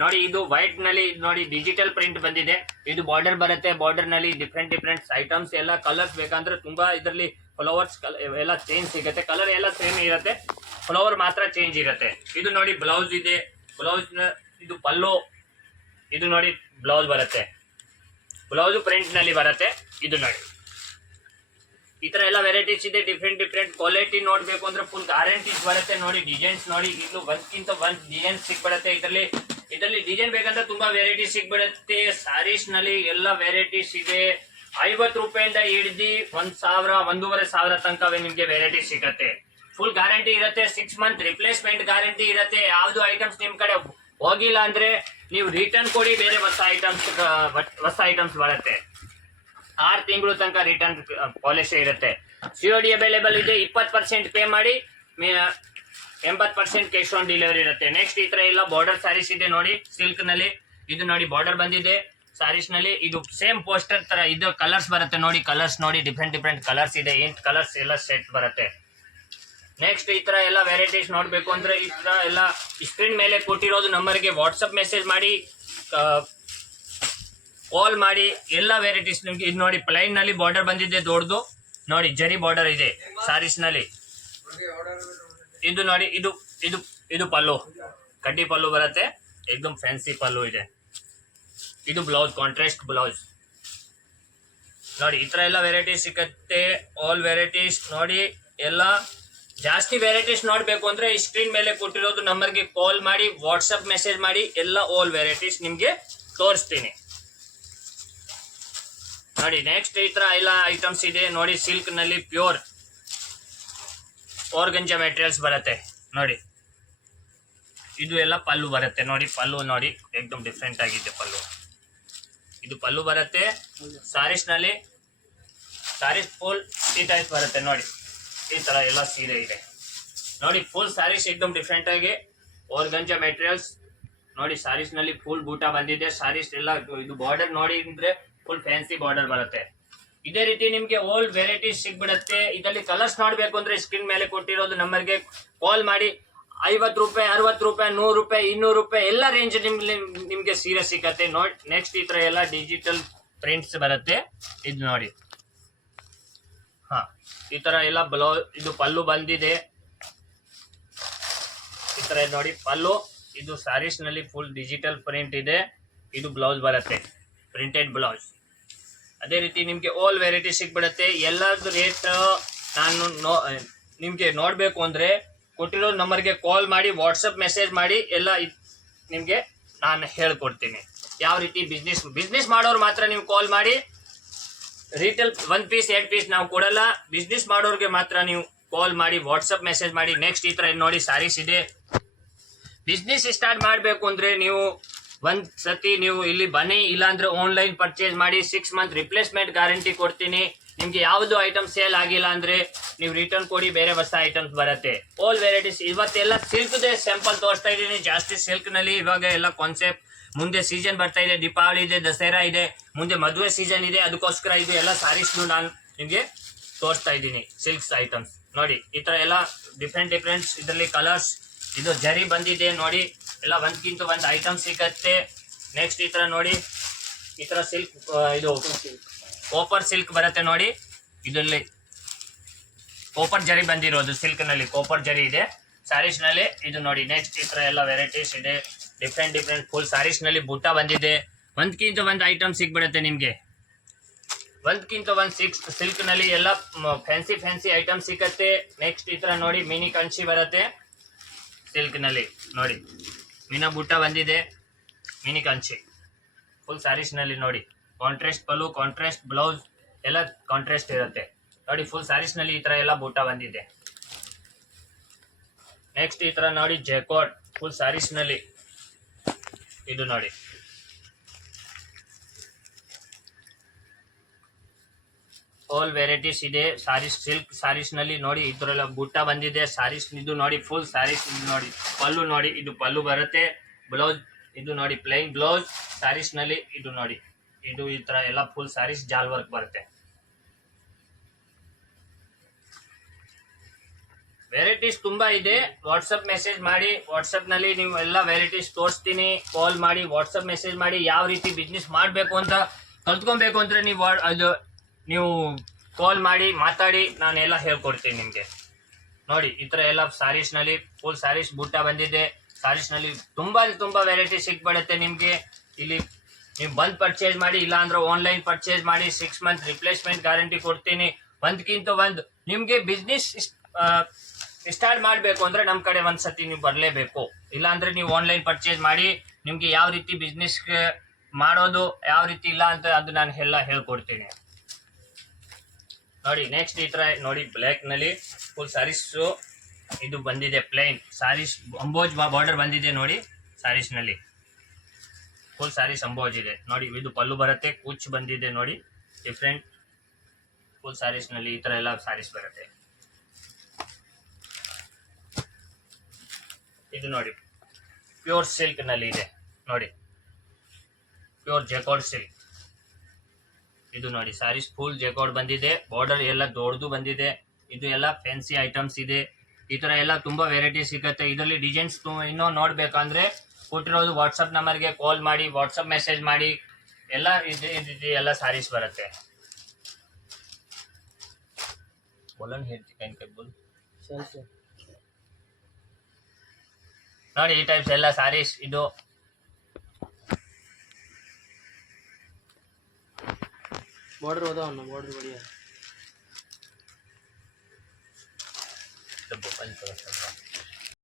ನೋಡಿ ಇದು ವೈಟ್ ನಲ್ಲಿ ನೋಡಿ ಡಿಜಿಟಲ್ ಪ್ರಿಂಟ್ ಬಂದಿದೆ. ಇದು ಬಾರ್ಡರ್ ಬರುತ್ತೆ. ಬಾರ್ಡರ್ ನಲ್ಲಿ ಡಿಫ್ರೆಂಟ್ ಐಟಮ್ಸ್ ಎಲ್ಲ ಕಲರ್ಸ್ ಬೇಕಂದ್ರೆ ತುಂಬಾ ಇದರಲ್ಲಿ ಫ್ಲವರ್ಸ್ ಎಲ್ಲ ಚೇಂಜ್ ಸಿಗುತ್ತೆ. ಕಲರ್ ಎಲ್ಲ ಸೇಮ್ ಇರುತ್ತೆ, ಫ್ಲವರ್ ಮಾತ್ರ ಚೇಂಜ್ ಇರುತ್ತೆ. ಇದು ನೋಡಿ ಬ್ಲೌಸ್ ಇದೆ. ಬ್ಲೌಸ್ ಇದು ಪಲ್ಲು. ಇದು ನೋಡಿ ಬ್ಲೌಸ್ ಬರುತ್ತೆ. ಬ್ಲೌಸ್ ಪ್ರಿಂಟ್ ನಲ್ಲಿ ಬರುತ್ತೆ. ಇದು ನೋಡಿ ಈ ತರ ಎಲ್ಲ ವೆರೈಟೀಸ್ ಇದೆ. ಡಿಫ್ರೆಂಟ್ ಕ್ವಾಲಿಟಿ ನೋಡ್ಬೇಕು ಅಂದ್ರೆ ಫುಲ್ ಗ್ಯಾರಂಟೀಸ್ ಬರುತ್ತೆ. ನೋಡಿ ಡಿಸೈನ್ಸ್ ನೋಡಿ, ಇದು ಒಂದ್ಕಿಂತ ಒಂದ್ ಡಿಸೈನ್ ಸಿಗ್ಬಿಡುತ್ತೆ. ಇದರಲ್ಲಿ ಡಿಸೈನ್ ಬೇಕಂದ್ರೆ ತುಂಬಾ ವೆರೈಟೀಸ್ ಸಿಗ್ಬಿಡುತ್ತೆ. ಸ್ಯಾರೀಸ್ ನಲ್ಲಿ ಎಲ್ಲ ವೆರೈಟೀಸ್ ಇದೆ. 50 ರೂಪಾಯಿಂದ ಹಿಡಿದು 1,000 1,500 ತನಕ ನಿಮ್ಗೆ ವೆರೈಟಿ ಸಿಗತ್ತೆ. ಫುಲ್ ಗ್ಯಾರಂಟಿ ಇರುತ್ತೆ. 6 ಮಂತ್ ರಿಪ್ಲೇಸ್ಮೆಂಟ್ ಗ್ಯಾರಂಟಿ ಇರುತ್ತೆ. ಯಾವ್ದು ಐಟಮ್ಸ್ ನಿಮ್ ಕಡೆ ಹೋಗಿಲ್ಲ ಅಂದ್ರೆ ನೀವು ರಿಟರ್ನ್ ಕೊಡಿ, ಬೇರೆ ಹೊಸ ಐಟಮ್ಸ್ ಬರುತ್ತೆ. 6 ತಿಂಗಳು ತನಕ ರಿಟರ್ನ್ ಪಾಲಿಸಿ ಇರುತ್ತೆ. COD ಅವೈಲೇಬಲ್ ಇದೆ. 20% ಪೇ ಮಾಡಿ 80% ಕ್ಯಾಶ್ ಆನ್ ಡೆಲಿವರಿ ಇರುತ್ತೆ. ನೆಕ್ಸ್ಟ್ ಈ ತರ ಎಲ್ಲ ಬಾರ್ಡರ್ ಸ್ಯಾರೀಸ್ ಇದೆ ನೋಡಿ ಸಿಲ್ಕ್ ನಲ್ಲಿ. ಇದು ನೋಡಿ ಬಾರ್ಡರ್ ಬಂದಿದೆ ಸ್ಯಾರೀಸ್ ನಲ್ಲಿ. ಇದು ಸೇಮ್ ಪೋಸ್ಟರ್ ತರ ಇದು ಕಲರ್ಸ್ ಬರುತ್ತೆ ನೋಡಿ. ಕಲರ್ಸ್ ನೋಡಿ ಡಿಫ್ರೆಂಟ್ ಕಲರ್ಸ್ ಇದೆ. 8 ಕಲರ್ಸ್ ಎಲ್ಲ ಸೆಟ್ ಬರುತ್ತೆ. ನೆಕ್ಸ್ಟ್ ಈ ತರ ಎಲ್ಲ ವೆರೈಟೀಸ್ ನೋಡ್ಬೇಕು ಅಂದ್ರೆ ಈ ತರ ಎಲ್ಲ ಸ್ಕ್ರೀನ್ ಮೇಲೆ ಕೊಟ್ಟಿರೋದು ನಂಬರ್ಗೆ ವಾಟ್ಸಪ್ ಮೆಸೇಜ್ ಮಾಡಿ, ಕಾಲ್ ಮಾಡಿ. ಎಲ್ಲ ವೆರೈಟೀಸ್ ನಿಮ್ಗೆ ಇದು ನೋಡಿ ಪ್ಲೈನ್ ನಲ್ಲಿ ಬಾರ್ಡರ್ ಬಂದಿದೆ ದೊಡ್ಡದು ನೋಡಿ, ಜರಿ ಬಾರ್ಡರ್ ಇದೆ ಸ್ಯಾರೀಸ್ ನಲ್ಲಿ. ಇದು ನೋಡಿ ಇದು ಪಲ್ಲು, ಕಡ್ಡಿ ಪಲ್ಲು ಬರುತ್ತೆ. ಏಕದಮ್ ಫ್ಯಾನ್ಸಿ ಪಲ್ಲು ಇದೆ. ಇದು ಬ್ಲೌಸ್, ಕಾಂಟ್ರಾಸ್ಟ್ ಬ್ಲೌಸ್ ನೋಡಿ. ಈ ತರ ಎಲ್ಲ ವೆರೈಟೀಸ್ ಸಿಗುತ್ತೆ. ಆಲ್ ವೆರೈಟೀಸ್ ನೋಡಿ. ಎಲ್ಲ ಜಾಸ್ತಿ ವೆರೈಟೀಸ್ ನೋಡ್ಬೇಕು ಅಂದ್ರೆ ಈ ಸ್ಕ್ರೀನ್ ಮೇಲೆ ಕೊಟ್ಟಿರೋದು ನಂಬರ್ಗೆ ಕಾಲ್ ಮಾಡಿ, ವಾಟ್ಸಪ್ ಮೆಸೇಜ್ ಮಾಡಿ. ಎಲ್ಲ ಆಲ್ ವೆರೈಟೀಸ್ ನಿಮ್ಗೆ ತೋರಿಸ್ತೀನಿ ನೋಡಿ. ನೆಕ್ಸ್ಟ್ ಈ ತರ ಎಲ್ಲ ಐಟಮ್ಸ್ ಇದೆ ನೋಡಿ. ಸಿಲ್ಕ್ ನಲ್ಲಿ ಪ್ಯೂರ್ ಆರ್ಗಂಜಾ ಮೆಟೀರಿಯಲ್ಸ್ ಬರುತ್ತೆ ನೋಡಿ. ಇದು ಎಲ್ಲ ಪಲ್ಲು ಬರುತ್ತೆ ನೋಡಿ. ಪಲ್ಲು ನೋಡಿ ಏಕದಮ್ ಡಿಫ್ರೆಂಟ್ ಆಗಿದೆ ಪಲ್ಲು. ಇದು ಪಲ್ಲು ಬರುತ್ತೆ. ಸ್ಯಾರೀಸ್ ನಲ್ಲಿ ಸ್ಯಾರೀಸ್ ಫುಲ್ ಈ ಟೈಪ್ ಬರುತ್ತೆ ನೋಡಿ. ಈ ತರ ಎಲ್ಲ ಸೀರೆ ಇದೆ ನೋಡಿ. ಫುಲ್ ಸ್ಯಾರೀಸ್ ಏಕದಮ್ ಡಿಫ್ರೆಂಟ್ ಆಗಿ ಆರ್ಗಂಜಾ ಮೆಟೀರಿಯಲ್ಸ್ ನೋಡಿ. ಸ್ಯಾರೀಸ್ ನಲ್ಲಿ ಫುಲ್ ಬೂಟ ಬಂದಿದೆ. ಸ್ಯಾರೀಸ್ ಎಲ್ಲ ಇದು ಬಾರ್ಡರ್ ನೋಡಿ ಅಂದ್ರೆ ಫುಲ್ ಫ್ಯಾನ್ಸಿ ಬಾರ್ಡರ್ ಬರುತ್ತೆ. ಇದೇ ರೀತಿ ನಿಮ್ಗೆ ಆಲ್ ವೆರೈಟೀಸ್ ಸಿಗ್ಬಿಡುತ್ತೆ. ಇದರಲ್ಲಿ ಕಲರ್ಸ್ ನೋಡ್ಬೇಕು ಅಂದ್ರೆ ಸ್ಕ್ರೀನ್ ಮೇಲೆ ಕೊಟ್ಟಿರೋದು ನಂಬರ್ಗೆ ಕಾಲ್ ಮಾಡಿ. 50 ರೂಪಾಯಿ, 60 ರೂಪಾಯಿ, 100 ರೂಪಾಯಿ, 200 ರೂಪಾಯಿ ಎಲ್ಲ ರೇಂಜ್ ನಿಮ್ಗೆ ಸೀರೆ ಸಿಗತ್ತೆ ನೋಡಿ. ನೆಕ್ಸ್ಟ್ ಈ ತರ ಎಲ್ಲ ಡಿಜಿಟಲ್ ಪ್ರಿಂಟ್ಸ್ ಬರುತ್ತೆ. ಇದು ನೋಡಿ, ಹಾ ಈ ತರ ಎಲ್ಲ ಬ್ಲೌಸ್. ಇದು ಪಲ್ಲು ಬಂದಿದೆ ಈ ತರ ನೋಡಿ ಪಲ್ಲು. ಇದು ಸ್ಯಾರೀಸ್ ನಲ್ಲಿ ಫುಲ್ ಡಿಜಿಟಲ್ ಪ್ರಿಂಟ್ ಇದೆ. ಇದು ಬ್ಲೌಸ್ ಬರುತ್ತೆ, ಪ್ರಿಂಟೆಡ್ ಬ್ಲೌಸ್. ಅದೇ ರೀತಿ ನಿಮ್ಗೆ ಆಲ್ ವೆರೈಟಿ ಸಿಗ್ಬಿಡುತ್ತೆ. ಎಲ್ಲಾದ್ರು ರೇಟ್ ನಾನು ನಿಮ್ಗೆ ನೋಡ್ಬೇಕು ಅಂದ್ರೆ ಕೊಟ್ಟಿರೋ ನಂಬರ್ಗೆ ಕಾಲ್ ಮಾಡಿ, ವಾಟ್ಸಪ್ ಮೆಸೇಜ್ ಮಾಡಿ. ಎಲ್ಲ ನಿಮ್ಗೆ ನಾನು ಹೇಳ್ಕೊಡ್ತೀನಿ ಯಾವ ರೀತಿ ಬಿಸ್ನೆಸ್ ಮಾಡೋರು ಮಾತ್ರ ನೀವು ಕಾಲ್ ಮಾಡಿ. ರಿಟೇಲ್ 1 ಪೀಸ್ 2 ಪೀಸ್ ನಾವು ಕೊಡಲ್ಲ. ಬಿಸ್ನೆಸ್ ಮಾಡೋರಿಗೆ ಮಾತ್ರ ನೀವು ಕಾಲ್ ಮಾಡಿ, ವಾಟ್ಸಪ್ ಮೆಸೇಜ್ ಮಾಡಿ. ನೆಕ್ಸ್ಟ್ ಈ ತರ ನೋಡಿ ಸ್ಯಾರೀಸ್ ಇದೆ. ಬಿಸ್ನೆಸ್ ಸ್ಟಾರ್ಟ್ ಮಾಡಬೇಕು ಅಂದ್ರೆ ನೀವು ಒಂದ್ ಸತಿ ನೀವು ಇಲ್ಲಿ ಬನ್ನಿ, ಇಲ್ಲಾಂದ್ರೆ ಆನ್ಲೈನ್ ಪರ್ಚೇಸ್ ಮಾಡಿ. 6 ಮಂತ್ ರಿಪ್ಲೇಸ್ಮೆಂಟ್ ಗ್ಯಾರಂಟಿ ಕೊಡ್ತೀನಿ. ನಿಮ್ಗೆ ಯಾವ್ದು ಐಟಮ್ ಸೇಲ್ ಆಗಿಲ್ಲ ಅಂದ್ರೆ ನೀವು ರಿಟರ್ನ್ ಕೊಡಿ, ಬೇರೆ ಹೊಸ ಐಟಮ್ಸ್ ಬರುತ್ತೆ. All varieties. ಇವತ್ತೆಲ್ಲ ಸಿಲ್ಕ್ ದೇ ಸ್ಯಾಂಪಲ್ ತೋರಿಸ್ತಾ ಇದ್ದೀನಿ. ಜಾಸ್ತಿ ಸಿಲ್ಕ್ ನಲ್ಲಿ ಇವಾಗ ಎಲ್ಲ ಕಾನ್ಸೆಪ್ಟ್. ಮುಂದೆ ಸೀಸನ್ ಬರ್ತಾ ಇದೆ, ದೀಪಾವಳಿ ಇದೆ, ದಸರಾ ಇದೆ, ಮುಂದೆ ಮದುವೆ ಸೀಸನ್ ಇದೆ. ಅದಕ್ಕೋಸ್ಕರ ಇದು ಎಲ್ಲ ಸ್ಯಾರೀಸ್ ನಾನು ನಿಮ್ಗೆ ತೋರಿಸ್ತಾ ಇದ್ದೀನಿ. ಸಿಲ್ಕ್ಸ್ ಐಟಮ್ಸ್ ನೋಡಿ. ಈ ತರ ಎಲ್ಲ ಡಿಫ್ರೆಂಟ್ ಇದರಲ್ಲಿ ಕಲರ್ಸ್. ಇದು ಜರಿ ಬಂದಿದೆ ನೋಡಿ. ಎಲ್ಲ ಒಂದ್ಕಿಂತ ಒಂದ್ ಐಟಮ್ ಸಿಗತ್ತೆ. ನೆಕ್ಸ್ಟ್ ಈ ತರ ನೋಡಿ, ಈ ತರ ಸಿಲ್ಕ್, ಇದು ಕಾಪರ್ ಸಿಲ್ಕ್ ಬರುತ್ತೆ ನೋಡಿ. ಇದರಲ್ಲಿ ಕಾಪರ್ ಜರಿ ಬಂದಿರೋದು. ಸಿಲ್ಕ್ ನಲ್ಲಿ ಕಾಪರ್ ಜರಿ ಇದೆ ಸ್ಯಾರೀಸ್ ನಲ್ಲಿ. ಇದು ನೋಡಿ. ನೆಕ್ಸ್ಟ್ ಈ ತರ ಎಲ್ಲ ವೆರೈಟೀಸ್ ಇದೆ. ಡಿಫ್ರೆಂಟ್ ಫುಲ್ ಸ್ಯಾರೀಸ್ ನಲ್ಲಿ ಬುಟ್ಟ ಬಂದಿದೆ. ಒಂದ್ಕಿಂತ ಒಂದ್ ಐಟಮ್ ಸಿಗ್ಬಿಡುತ್ತೆ ನಿಮ್ಗೆ. ಒಂದ್ಕಿಂತ ಒಂದ್ ಸಿಲ್ಕ್ ನಲ್ಲಿ ಎಲ್ಲ ಫ್ಯಾನ್ಸಿ ಐಟಮ್ ಸಿಗತ್ತೆ. ನೆಕ್ಸ್ಟ್ ಈ ತರ ನೋಡಿ ಮಿನಿ ಕಂಚಿ ಬರುತ್ತೆ ಸಿಲ್ಕ್ ನಲ್ಲಿ ನೋಡಿ. ಮೀನಾ ಬುಟ್ಟ ಬಂದಿದೆ, ಮಿನಿ ಕಂಚಿ ಫುಲ್ ಸ್ಯಾರೀಸ್ ನಲ್ಲಿ ನೋಡಿ. ಕಾಂಟ್ರಾಸ್ಟ್ ಪಲ್ಲು, ಕಾಂಟ್ರಾಸ್ಟ್ ಬ್ಲೌಸ್ ಎಲ್ಲ ಕಾಂಟ್ರಾಸ್ಟ್ ಇರುತ್ತೆ ನೋಡಿ. ಫುಲ್ ಸ್ಯಾರೀಸ್ ನಲ್ಲಿ ಈ ತರ ಎಲ್ಲ ಬುಟ್ಟ ಬಂದಿದೆ. ನೆಕ್ಸ್ಟ್ ಈ ತರ ನೋಡಿ ಜೈಕಾರ್ಡ್ ಫುಲ್ ಸ್ಯಾರೀಸ್ ನಲ್ಲಿ. ಇದು ನೋಡಿ ಆಲ್ ವೆರೈಟೀಸ್ ಇದೆ. ಸ್ಯಾರೀಸ್ ಸಿಲ್ಕ್ ಸ್ಯಾರೀಸ್ ನಲ್ಲಿ ನೋಡಿ. ಇದ್ರೆಲ್ಲ ಬುಟ್ಟ ಬಂದಿದೆ ಸ್ಯಾರೀಸ್. ಇದು ನೋಡಿ ಫುಲ್ ಸ್ಯಾರೀಸ್. ಇದು ನೋಡಿ ಪಲ್ಲು ನೋಡಿ. ಇದು ಪಲ್ಲು ಬರುತ್ತೆ. ಬ್ಲೌಸ್ ಇದು ನೋಡಿ ಪ್ಲೈನ್ ಬ್ಲೌಸ್ ಸ್ಯಾರೀಸ್ ನಲ್ಲಿ. ಇದು ನೋಡಿ, ಇದು ಈ ತರ ಎಲ್ಲ ಫುಲ್ ಸ್ಯಾರೀಸ್ ಜಾಲ್ ವರ್ಕ್ ಬರುತ್ತೆ. ವೆರೈಟೀಸ್ ತುಂಬಾ ಇದೆ. ವಾಟ್ಸಪ್ ಮೆಸೇಜ್ ಮಾಡಿ, ವಾಟ್ಸಪ್ ನಲ್ಲಿ ನೀವು ಎಲ್ಲ ವೆರೈಟೀಸ್ ತೋರಿಸ್ತೀನಿ. ಕಾಲ್ ಮಾಡಿ, ವಾಟ್ಸಪ್ ಮೆಸೇಜ್ ಮಾಡಿ. ಯಾವ ರೀತಿ ಬಿಸ್ನೆಸ್ ಮಾಡಬೇಕು ಅಂತ ಕಲ್ತ್ಕೊಬೇಕು ಅಂದ್ರೆ ನೀವು ಕಾಲ್ ಮಾಡಿ ಮಾತಾಡಿ, ನಾನೆಲ್ಲ ಹೇಳ್ಕೊಡ್ತೀನಿ ನಿಮಗೆ. ನೋಡಿ ಈ ಥರ ಎಲ್ಲ ಸ್ಯಾರೀಸ್ ನಲ್ಲಿ ಫುಲ್ ಸ್ಯಾರೀಸ್ ಬುಟ್ಟ ಬಂದಿದೆ. ಸ್ಯಾರೀಸ್ ನಲ್ಲಿ ತುಂಬಾ ವೆರೈಟಿ ಸಿಕ್ಬಿಡುತ್ತೆ ನಿಮಗೆ. ಇಲ್ಲಿ ನೀವು ಬಂದು ಪರ್ಚೇಸ್ ಮಾಡಿ, ಇಲ್ಲ ಅಂದ್ರೆ ಆನ್ಲೈನ್ ಪರ್ಚೇಸ್ ಮಾಡಿ. 6 ಮಂತ್ ರಿಪ್ಲೇಸ್ಮೆಂಟ್ ಗ್ಯಾರಂಟಿ ಕೊಡ್ತೀನಿ. ಒಂದ್ಕಿಂತ ಒಂದು ನಿಮಗೆ ಬಿಸ್ನೆಸ್ ಸ್ಟಾರ್ಟ್ ಮಾಡಬೇಕು ಅಂದ್ರೆ ನಮ್ಮ ಕಡೆ ಒಂದ್ಸತಿ ನೀವು ಬರಲೇಬೇಕು. ಇಲ್ಲ ಅಂದ್ರೆ ನೀವು ಆನ್ಲೈನ್ ಪರ್ಚೇಸ್ ಮಾಡಿ, ನಿಮ್ಗೆ ಯಾವ ರೀತಿ ಬಿಸ್ನೆಸ್ ಮಾಡೋದು, ಯಾವ ರೀತಿ ಇಲ್ಲ ಅಂತ ಅದು ನಾನು ಎಲ್ಲ ಹೇಳ್ಕೊಡ್ತೀನಿ. ನೋಡಿ ನೆಕ್ಸ್ಟ್ ಈ ತರ ನೋಡಿ, ಬ್ಲ್ಯಾಕ್ ನಲ್ಲಿ ಫುಲ್ ಸ್ಯಾರೀಸ್ ಇದು ಬಂದಿದೆ. ಪ್ಲೈನ್ ಸ್ಯಾರೀಸ್ ಅಂಬೋಜ್ ಬಾರ್ಡರ್ ಬಂದಿದೆ ನೋಡಿ. ಸ್ಯಾರೀಸ್ ನಲ್ಲಿ ಫುಲ್ ಸ್ಯಾರೀಸ್ ಅಂಬೋಜ್ ಇದೆ ನೋಡಿ. ಇದು ಪಲ್ಲು ಬರುತ್ತೆ, ಕೂಚ್ ಬಂದಿದೆ ನೋಡಿ, ಡಿಫ್ರೆಂಟ್. ಫುಲ್ ಸ್ಯಾರೀಸ್ ನಲ್ಲಿ ಈ ತರ ಎಲ್ಲ ಸ್ಯಾರೀಸ್ ಬರುತ್ತೆ. ಇದು ನೋಡಿ ಪ್ಯೂರ್ ಸಿಲ್ಕ್ ನಲ್ಲಿ ಇದೆ ನೋಡಿ, ಪ್ಯೂರ್ ಜೆಕಾರ್ಡ್ ಸಿಲ್ಕ್. ಇದು ನೋಡಿ ಸ್ಯಾರೀಸ್ ಫುಲ್ ಜೆಕಾರ್ಡ್ ಬಂದಿದೆ. ಬಾರ್ಡರ್ ಎಲ್ಲ ದೊಡ್ಡದು ಬಂದಿದೆ. ಇದು ಎಲ್ಲ ಫ್ಯಾನ್ಸಿ ಐಟಮ್ಸ್ ಇದೆ. ಈ ತರ ಎಲ್ಲ ತುಂಬಾ ವೆರೈಟಿ ಸಿಗುತ್ತೆ. ಇದರಲ್ಲಿ ಡಿಸೈನ್ಸ್ ಇನ್ನೂ ನೋಡ್ಬೇಕಂದ್ರೆ ಕೊಟ್ಟಿರೋದು ವಾಟ್ಸಪ್ ನಂಬರ್ಗೆ ಕಾಲ್ ಮಾಡಿ, ವಾಟ್ಸಪ್ ಮೆಸೇಜ್ ಮಾಡಿ. ಎಲ್ಲ ಎಲ್ಲ ಸ್ಯಾರೀಸ್ ಬರುತ್ತೆ. ನೋಡಿ ಈ ಟೈಪ್ಸ್ ಎಲ್ಲ ಸ್ಯಾರೀಸ್. ಇದು बॉर्डर बताओ ना, बॉर्डर बढ़िया है। तो